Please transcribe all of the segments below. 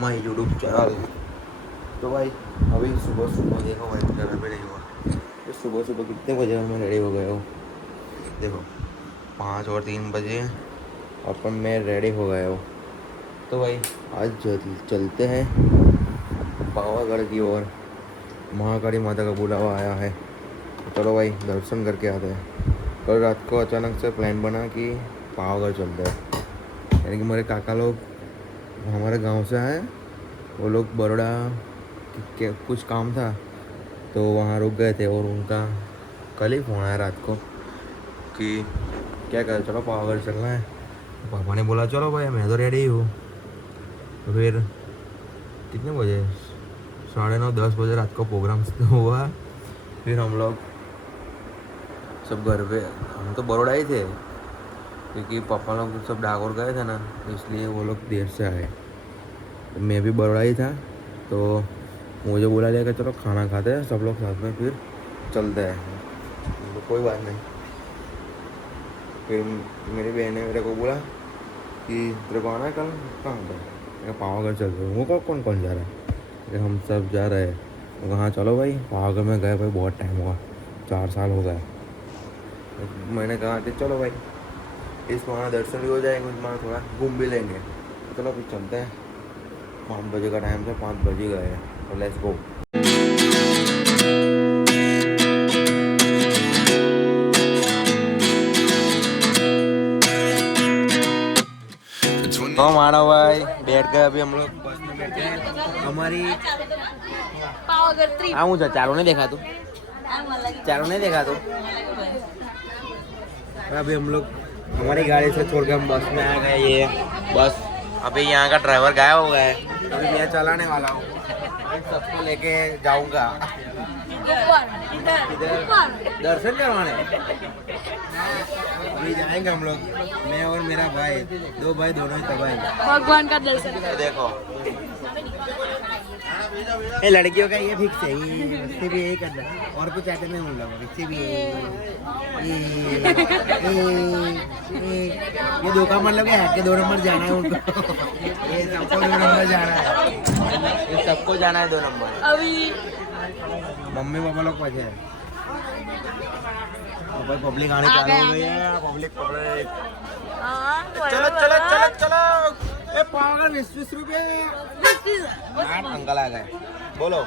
My YouTube channel. तो भाई अभी सुबह सुबह देखो भाई घर पे नहीं हुआ तो सुबह सुबह कितने बजे मैं रेडी हो गया हूँ देखो 5 और 3 बजे और पर मैं रेडी हो गया हूँ। तो भाई आज चलते हैं पावागढ़ की ओर। महाकाली माता का बुलावा आया है तो चलो भाई दर्शन करके आते हैं। कल रात को अचानक से प्लान बना कि पावागढ़ चलते हैं, यानी कि मेरे काका लोग हमारे गांव से आए, वो लोग बड़ोड़ा के कुछ काम था तो वहाँ रुक गए थे और उनका कल ही फ़ोन आया रात को कि क्या कर चलो पावागढ़ चलना है। पापा ने बोला चलो भाई मैं तो रेडी हूँ। तो फिर कितने बजे 9:30-10 बजे रात को प्रोग्राम हुआ। फिर हम लोग सब घर पे, हम तो बड़ोड़ा ही थे क्योंकि पापा लोग सब डाकोर गए थे ना, इसलिए वो लोग देर से आए। मैं भी बड़ोड़ा ही था तो मुझे बोला जाएगा चलो खाना खाते हैं सब लोग साथ में फिर चलते हैं। तो कोई बात नहीं। फिर मेरी बहन ने मेरे को बोला कि तेरे को आना है कल, कहाँ पर पावागढ़ चलते हैं। वो कौन कौन जा रहा है? हम सब जा रहे हैं। तो कहाँ चलो भाई पावागढ़ में गए भाई बहुत टाइम हुआ, 4 साल हो गए। मैंने कहा कि चलो भाई इस वहाँ दर्शन भी हो जाएंगे, उस वहाँ थोड़ा घूम भी लेंगे। तो चलो फिर चलते हैं। 5 बजे का टाइम था, 5 बजे गए हैं तो लेट्स गो। तो मानो भाई बैठ गए, अभी हम लोग बस में बैठे हैं। हमारी हाँ मुझे चारों ने देखा तू, चारों ने देखा तू। अभी हम लोग हमारी गाड़ी से छोड़ के हम बस में आ गए। ये बस अभी यहाँ का ड्राइवर गायब हो गया है, अभी मैं चलाने वाला हूँ, सबको लेके जाऊंगा दर्शन करवाने। अभी जाएंगे हम लोग, मैं और मेरा भाई, 2 भाई दोनों ही तबाही भगवान का दर्शन। देखो ये लड़कियों का ये फिक्स है, ये भी यही करना और कुछ आते नहीं हम लोग, इससे भी ये 2 का मतलब है कि 2 नंबर जाना है उनको। ये सबको 2 नंबर जाना है, ये सबको जाना है 2 नंबर। अभी मम्मी पापा लोग बचे हैं, पब्लिक आने चालू हो गई है। पब्लिक चलो चलो चलो चलो। ए पावागढ़ 20 रुपये अंकल आ गए, बोलो।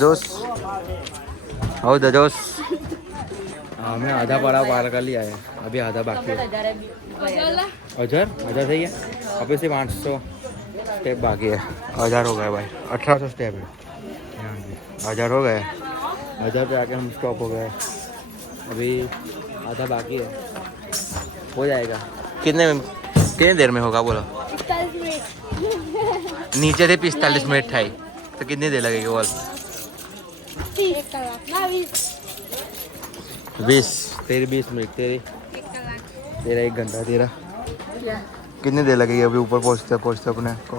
जोश आओ जोश। हमें आधा पड़ा पार कर लिया है, अभी आधा बाकी है। हजार सही है, अभी सिर्फ 800 स्टेप बाकी है। 1000 हो गए भाई, 1800 स्टेप है। 1000 हो गए, 1000 पे आके हम स्टॉप हो गए। अभी आधा बाकी है, हो जाएगा। कितने देर में होगा बोलो? 45 मिनट। नीचे थे 45 मिनट था तो कितनी देर लगेगी बोल? 20 तेरी 20 मिनट, तेरा 1 घंटा, तेरा कितनी देर लगेगी अभी ऊपर पहुँचते अपने को?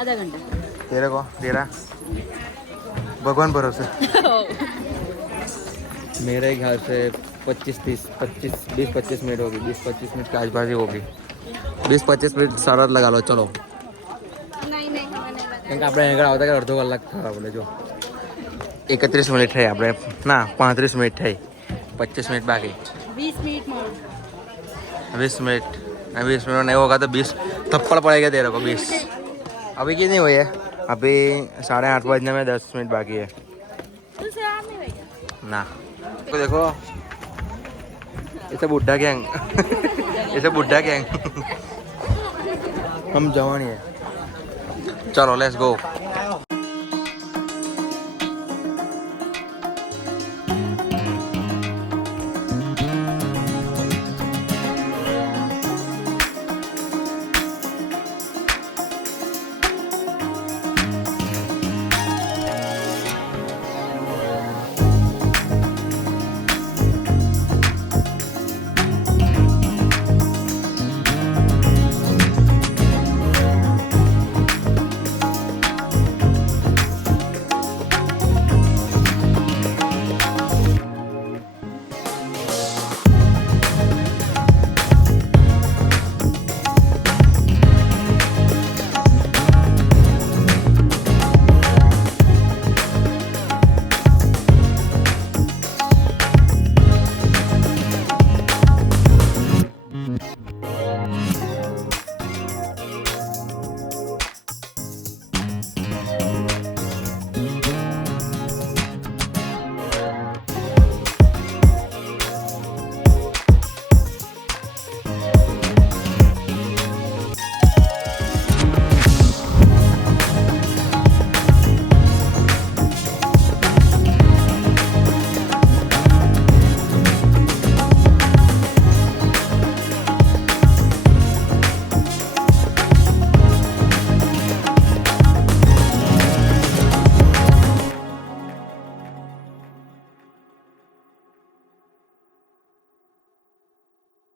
आधा घंटा। तेरे को? तेरा भगवान भरोसे। मेरे ख्याल से 20-25 मिनट होगी, 20-25 मिनट के आसपास ही होगी। 20-25 मिनट सारा लगा लो चलो। क्योंकि આપણે આગળ આવતા કે અડધો કલાક થવા બોલે જો 31 મિનિટ થઈ, આપણે ના 35 મિનિટ થઈ, 25 મિનિટ બાકી। 20 मिनट में 20 मिनट 20 मिनट नहीं होगा तो 20 थप्पड़ पड़ेगा तेरे को। 20 अभी कितनी हुई है? अभी 8:30 बजने में 10 मिनट बाकी है ना। तो देखो इसे बुढ़ा गैंग इसे बुढ़ा गैंग हम जवान ही है। चलो लेट्स गो।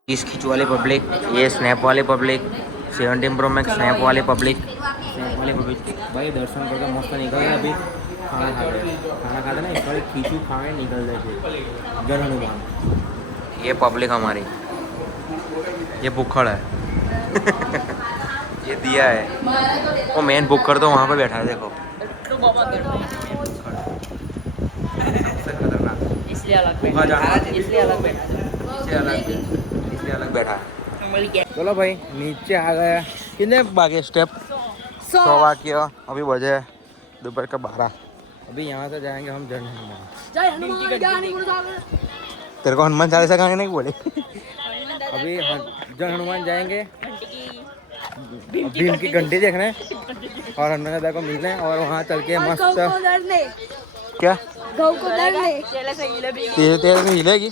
इस खींच वाली पब्लिक, ये स्नैप वाली पब्लिक, 17 प्रो मैक्स स्नैप वाली पब्लिक, भाई दर्शन करके मस्त निकल गए। अभी खाना खाते ना एक बार खींचू खाए निकल गए जन हनुमान। ये पब्लिक हमारी, ये बुखड़ है ये दिया है वो मेन बुखड़ तो वहाँ पे बैठा है देखो। इसलिए अलग बैठा है। चलो भाई नीचे आ गया। कितने बाकी स्टेप? 100 बाकी है। अभी बजे दोपहर का 12। अभी यहाँ से जाएंगे हम जन हनुमान। तेरे को हनुमान चालीसा गाने नहीं बोले अभी जन हनुमान जाएंगे भीम की घंटी देखने और हनुमान दादा को मिलने और वहाँ चल के मस्त क्या तेरे से हिलेगी,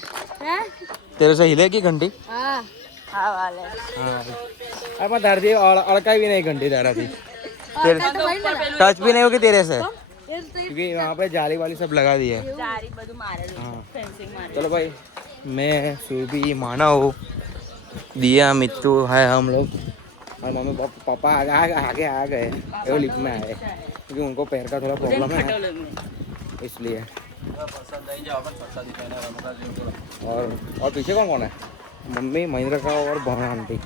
तेरे से हिलेगी घंटी। अब मैं धर दी और अड़का भी नहीं घंटी धरा थी तेरे टच भी नहीं होगी तेरे से क्योंकि वहाँ पे जाली वाली सब लगा दी है। चलो भाई मैं सुबी मानव दिया मित्तू है हम लोग और मम्मी पापा आगे आ गए वो लिफ्ट में आए क्योंकि उनको पैर का थोड़ा प्रॉब्लम है इसलिए। और पीछे कौन कौन है? मम्मी महिंद्रा का और बहन आंटी,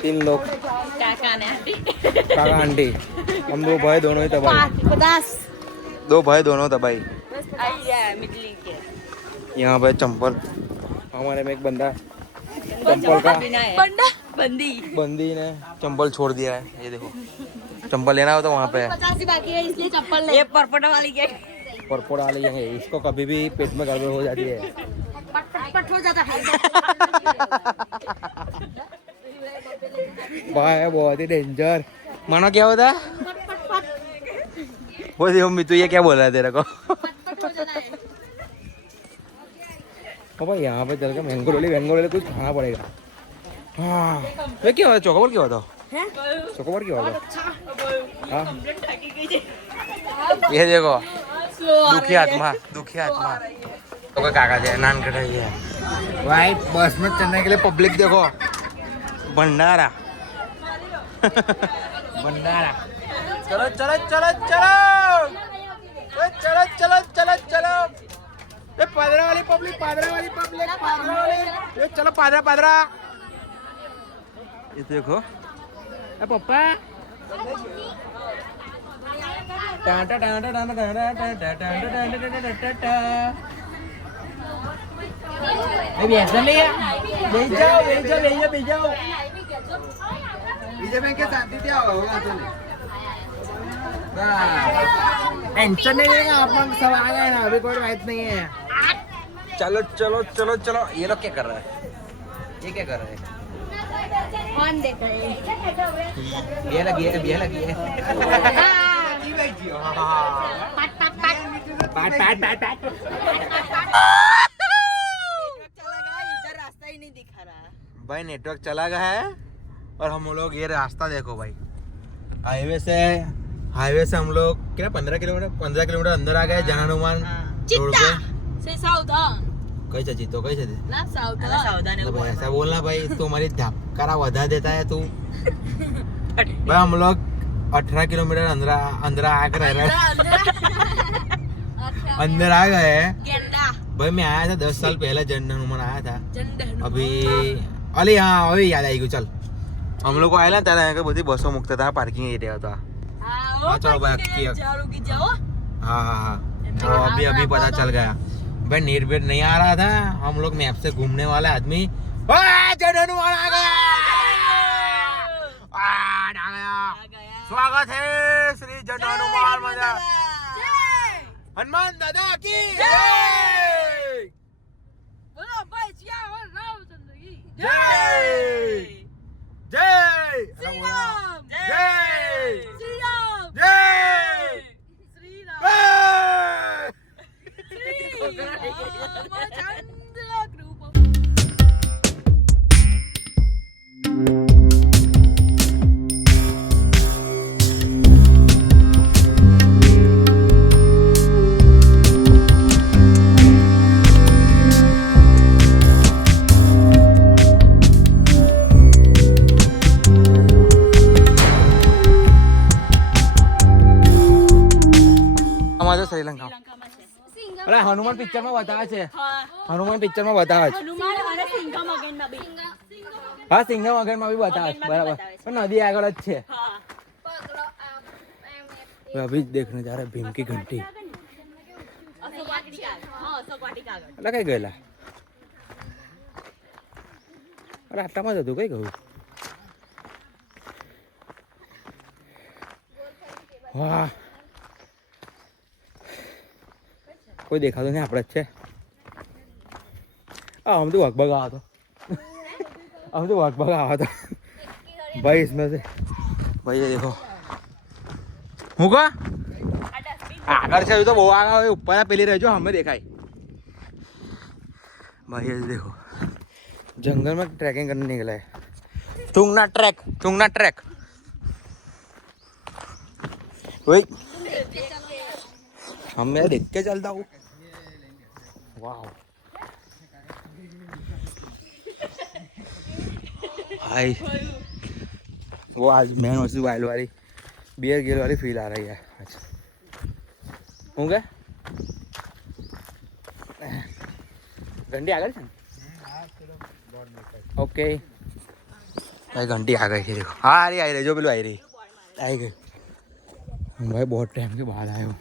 3 लोग काका आंटी। हम 2 भाई दोनों ही तबाही, 2 भाई दोनों तबाही। यहाँ पे चंपल हमारे में एक बंदा चंपल का बंदी ने चंपल छोड़ दिया है। ये देखो चंपल लेना हो तो वहाँ पे इसलिए चप्पल ये परपट वाली है। इसको कभी भी पेट में गड़बड़ हो जाती है पट हो जाता है भाई बहुत ही डेंजर। मानो क्या होता है वो देखो मितू ये क्या बोल रहा है तेरे को भाई यहाँ पे चल के मैंगो रोली कुछ खाना पड़ेगा। हाँ ये क्या होता है? चोकोबार क्या होता है? चोकोबार क्या होता है? ये देखो दुखी आत्मा तो काका जी नान कटाई है भाई। बस में चलने के लिए पब्लिक देखो भंडारा भंडारा। चलो चलो चलो चलो चलो चलो चलो चलो ये पादरा वाली पब्लिक ये चलो पादरा ये देखो पप्पा टाटा टाटा टाटा टाटा टाटा अभी ऐसा नहीं है। ले जाओ बीजे में के शांति दिया होगा टेंशन नहीं लेगा। आप लोग सब आ गए ना, अभी कोई बात नहीं है। चलो चलो चलो चलो। ये लोग क्या कर रहा है? ये क्या कर रहे हैं? कौन देख रहे हैं? ये लगी है भाई नेटवर्क चला गया है और हम लोग ये रास्ता देखो भाई। हाईवे से हम लोग क्या 15 किलोमीटर अंदर आ गए जन हनुमान रोड पे। कैसे जीतो कैसे दे भाई ऐसा बोलना भाई तू हमारी धक्का बढ़ा देता है तू भाई। हम लोग 18 किलोमीटर अंदर आकर रह रहे अंदर आ गए भाई। मैं आया था 10 साल पहले जन हनुमान आया था अभी। अरे हाँ अभी याद आएगी। चल हम लोग को आया ना त्याला बधी बसों मुक्त था पार्किंग एरिया होता। हाँ चलो भाई हाँ अभी पता चल गया भाई। नेट वेट नहीं आ रहा था। हम लोग मैप से घूमने वाला आदमी जन हनुमान आ गया। स्वागत है श्री जन हनुमान मजा हनुमान दादा की जय। जय जय श्री राम जय श्री राम जय श्री राम। અમારે તો શ્રીલંકા અરે હનુમાન પિક્ચરમાં બતાવે છે હનુમાન પિક્ચરમાં બતાવે છે હા સિંઘમ અગરમાં બી બતાવે છે બરાબર પણ નદી આગળ જ છે अभी देखने जा रहे भीम की घंटी એટલે કઈ ગયેલા અરે આટલામાં જ હતું કઈ ગયું વાહ કોઈ દેખાતું નહીં આપણે જ છે हम तो वक भगा तो हम तो वक भगा तो भाई इसमें से भाई ये देखो होगा आकर से तो वो आगा ऊपर पेली रह जो हमें देखाई भाई ये देखो जंगल में ट्रैकिंग करने निकला है चुंगना ट्रैक वही हम मैं देख के चलता हूँ वाह भाई वो आज मैन वस्तु वाइल्ड वाली बियर गिल वाली फील आ रही है आज हूँ क्या घंटी आ गई ओके भाई घंटी आ गई है देखो हाँ आ रही जो बिल्कुल आई गई भाई बहुत टाइम के बाद आए हो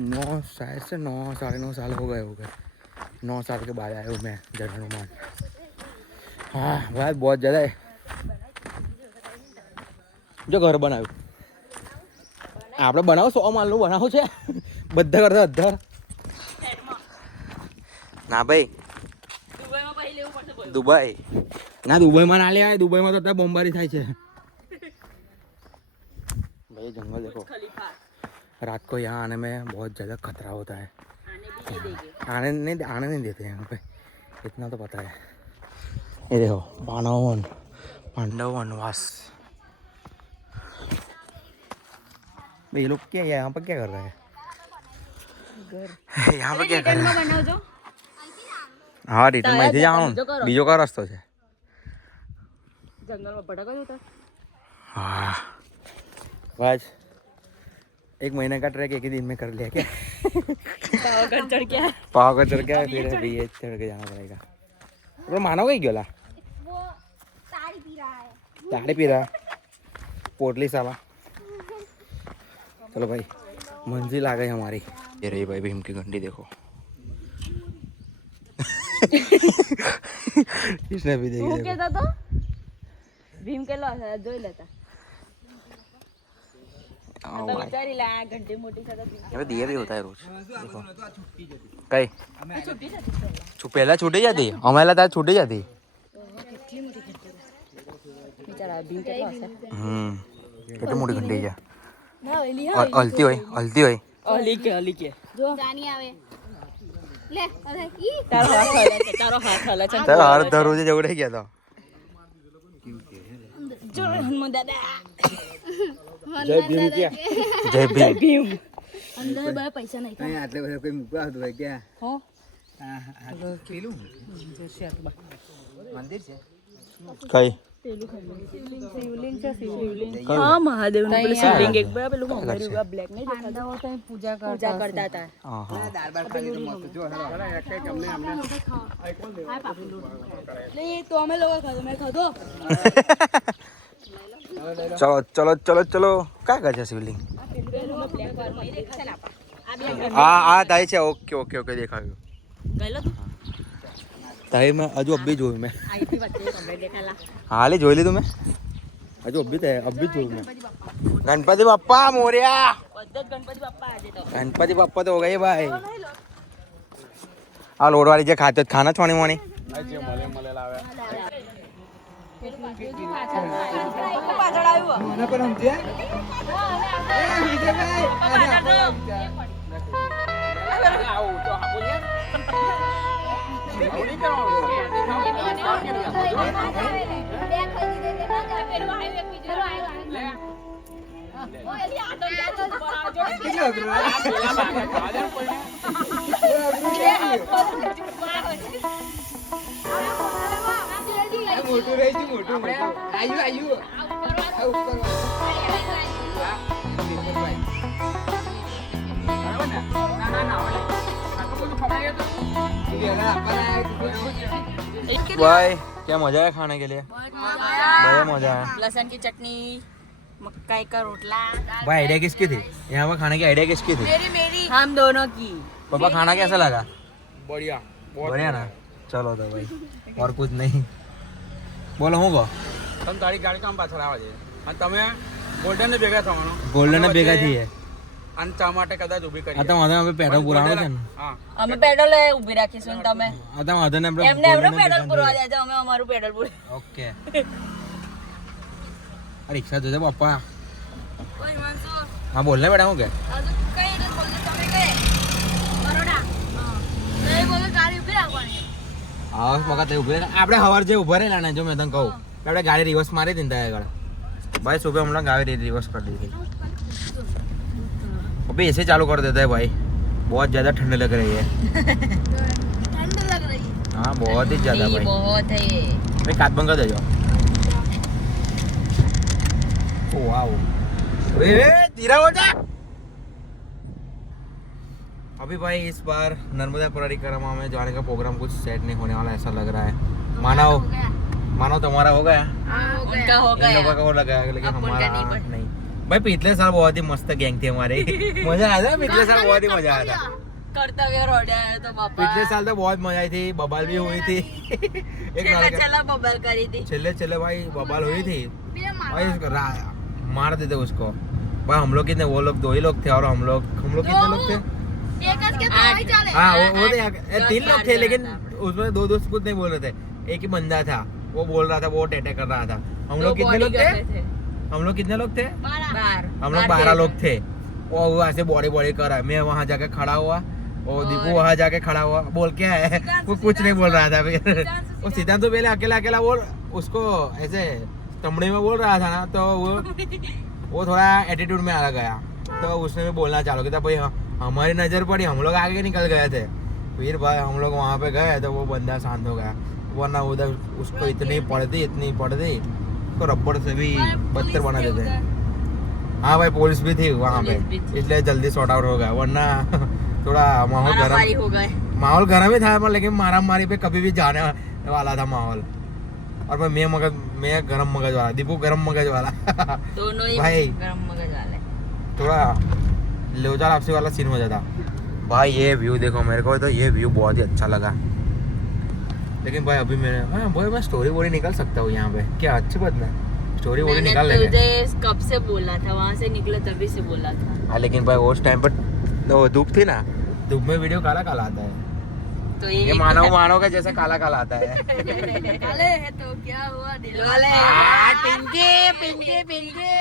9 शायद से 9 9.5 साल हो गए 9 साल के बाद आया हूँ मैं जड़ हनुमान हाँ भाई बहुत ज़्यादा है जो घर बनाव्યું આપણે બનાવો 100 માળનું બનાવો છે બધા કરતા અધર ના ભાઈ દુબઈ ના દુબઈમાં ના લે દુબઈમાં તો અત્યારે બોમ્બારી થાય છે भाई जंगल देखो रात को यहाँ आने में बहुत ज़्यादा खतरा होता है आने नहीं देते यहाँ पे इतना तो पता है ये देखो पांडव वनवास ये लोग क्या यहाँ पर क्या कर रहे हैं यहाँ पर क्या कर रहे हैं हाँ रिटर्न में थी जाऊँ बीजो का रास्ता है जंगल में भटका होता हाँ आज 1 महीने का ट्रैक एक ही दिन में कर लिया क्या पावागढ़ चढ़ गया फिर अभी ये चढ़ के जाना पड़ेगा तो मानो गई क्यों ला वो ताड़ी पी रहा है ताड़ी पी रहा पोटली साला चलो भाई मंजिल आ गई हमारी ये रही भाई भीम की घंटी देखो इसने भी देखी હું કહેતો તો ભીમ કેલો જોઈ લેતા વિચારી લે આ ઘંટી મોટી છે તો अबे दिए भी होता है रोज देखो कई पहला छूटी जाती हमारा तार छूटी जाती બિચારા ભીમ કેલો હશે કેટલી મોટી ઘંટી છે ના એલી હલતી હોય અલી કે जो जानी आवे ले अरे ई તારો હાથ હલે છે તારો હાથ દરરોજે જવડે ગયા તો જો હનુમાન દાદા જય ભીમ क्या जय भीम ભીમ અંદર બે પૈસા નહીં नहीं आटले बड़े कोई मुका दो है क्या હો हां पीलू मंदिर से कई શિવલિંગ છે શિવલિંગ હા મહાદેવનું પેલું શિવલિંગ એક બે પેલું મંદિર બ્લેક નહીં દેખાતો તો પૂજા કરતા હતા हाँ हाँ दाल बार खाली तो मत जो है एक हमने લે તો અમે લોકો ખાધો મેં ખાધો चलो क्या कर शिवलिंग हाँ ताई છે ओके देखा ગયેલો તું તાઈ મેં હજુ અબી જોયું મેં આઈથી વચ્ચે કમ્પ્લીટ દેખાલા હાલે જોઈ લીધું મેં હજુ અબી જોયું મેં ગણપતિ બાપ્પા મોર્યા બધા જ ગણપતિ બાપ્પા આજે તો गणपति बाप्पा तो हो गए भाई आ लोड वाली जे खाते खाना छोनी मोनी પાછળ આવ્યો ना पर हम जे ए विजय भाई आओ तो बोलिए ओली करो मोटू रही मोटू आयु ऊपर भाई क्या मजा है खाने के लिए, बढ़िया मजा है। लहसुन की चटनी, मक्काई का रोटला। भाई आइडिया किसकी थी यहाँ पर खाने की, आइडिया किसकी थी? मेरी हम दोनों की। पापा खाना कैसा लगा? बढ़िया बढ़िया ना, चलो तो भाई और कुछ नहीं બોલો હું કહો? તમે તારી ગાડી કામ પાછળ આવવા છે અને તમે ગોલ્ડન ને ભેગા થવાનો, ગોલ્ડન ને ભેગા થઈએ અને ચા માટે કદાચ ઊભી કરી આ તો વાંધો અમે પેટ્રોલ પુરાવાનો છે ને, હા અમે પેટ્રોલ ઊભી રાખીશું ને તમે આ તો વાંધો ને આપણે એમને એમનું પેટ્રોલ પુરવા દેજો, અમે અમારું પેટ્રોલ પુર. ઓકે આ રિક્ષા જોજે પપ્પા. હા બોલ ને બેટા, હું કે આવાસ મગા તે ઉભે આપણે હવાર જે ઉભા રહેલા ને, જો મેં તને કહું કે આપણે ગાડી રિવર્સ મારી હતી ને ત્યાં આગળ भाई सुबह हम लोग गाड़ी रिवर्स कर दी थी, अभी ऐसे चालू कर देता है भाई, बहुत ज़्यादा ठंड लग रही है। ठंड लग रही है। हाँ बहुत ही ज़्यादा भाई, बहुत है ये. भाई काट बंद कर दे जाओ। ओ वाओ, धीरा हो जा। अभी भाई इस बार नर्मदा परिक्रमा में जाने का प्रोग्राम कुछ सेट नहीं होने वाला ऐसा लग रहा है। मानो तुम्हारा हो गया, उनका हो इन गया. लोगों का हो लगा है, लेकिन अब उनका हमारा नहीं बट- नहीं। भाई पिछले साल बहुत ही मस्त गैंग थी हमारे, मजा आया था पिछले साल, बहुत ही मजा आया था। कर्तव्य रोड्या है तो बापा. पिछले साल तो बहुत मजा आई थी, बबाल भी हुई थी। एक चला लड़का चला बबल करी थी. चले भाई बबाल हुई थी बिना मार भाई, मार देते उसको भाई। हम लोग कितने, वो लोग 2 ही लोग थे और हम लोग कितने लोग थे? एक के तो ही चले। हाँ वो थे 3 लोग थे, आठ लेकिन जना उसमें 2 दोस्त कुछ नहीं बोल रहे थे, एक ही बंदा था वो बोल रहा था, वो टेटे कर रहा था। हम लोग कितने लोग थे? हम लोग कितने लोग थे? हम लोग 12 लोग थे। वो ऐसे बॉडी कर रहा है, मैं वहाँ जाके खड़ा हुआ और दीपू वहाँ जाके खड़ा हुआ, बोल क्या है वो कुछ नहीं बोल रहा था। फिर वो सिद्धांत तो पहले अकेला बोल, उसको ऐसे तमड़े में बोल रहा था ना, तो वो थोड़ा एटीट्यूड में आ गया, तो उसने भी बोलना चालू किया भाई। हमारी नज़र पड़ी, हम लोग आगे निकल गए थे, फिर भाई हम लोग वहाँ पे गए तो वो बंदा शांत हो गया, वरना उधर उसको इतनी पड़ती तो रबड़ से भी बदतर बना देते। हाँ भाई पुलिस भी थी वहाँ पे, पुलिस भी थी। इसलिए जल्दी सॉर्ट आउट हो गया, वरना थोड़ा माहौल मारामारी गर्म, हो गए. माहौल गर्म ही था, लेकिन मारा मारी पे कभी भी जाने वाला था माहौल। और भाई मैं गरम मगज वाला, दीपू गरम मगज वाला। दोनों ही भाई। गरम मगज वाले. थोड़ा लोचार आपसी वाला सीन हो जाता। भाई ये व्यू देखो, मेरे को तो ये व्यू बहुत ही अच्छा लगा, लेकिन भाई अभी भाई मैं स्टोरी बोर्ड निकल सकता हूँ यहाँ पे, क्या अच्छी बात है, स्टोरी बोर्ड मैंने निकाल लेंगे। तुझे कब से बोला था, वहाँ से निकले तभी से बोला था. हाँ लेकिन भाई उस टाइम पर वो धूप थी ना, धूप में वीडियो काला काला आता है, तो ये मानव का जैसा काला काला आता है। काले है तो क्या हुआ दिल वाले. पिंकी पिंकी पिंकी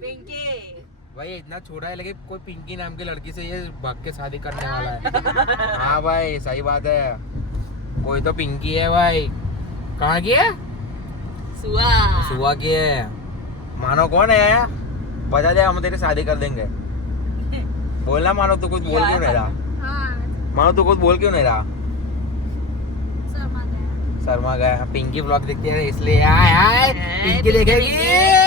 पिंकी. भाई इतना छोटा है, लेकिन कोई पिंकी नाम की लड़की से ये भाग के शादी करने वाला है। हाँ भाई सही बात है, कोई तो पिंकी है भाई। कहाँ की है? सुहा की है। मानो कौन है? बता दे, हम तेरी शादी कर देंगे। बोलना मानो, तू कुछ बोल क्यों नहीं रहा? हाँ मानो तू कुछ बोल क्यों नहीं रहा? शर्मा गया। शर्मा गया। पिंकी ब्लॉग देखती है इसलिए आय आय पिंकी देखेगी।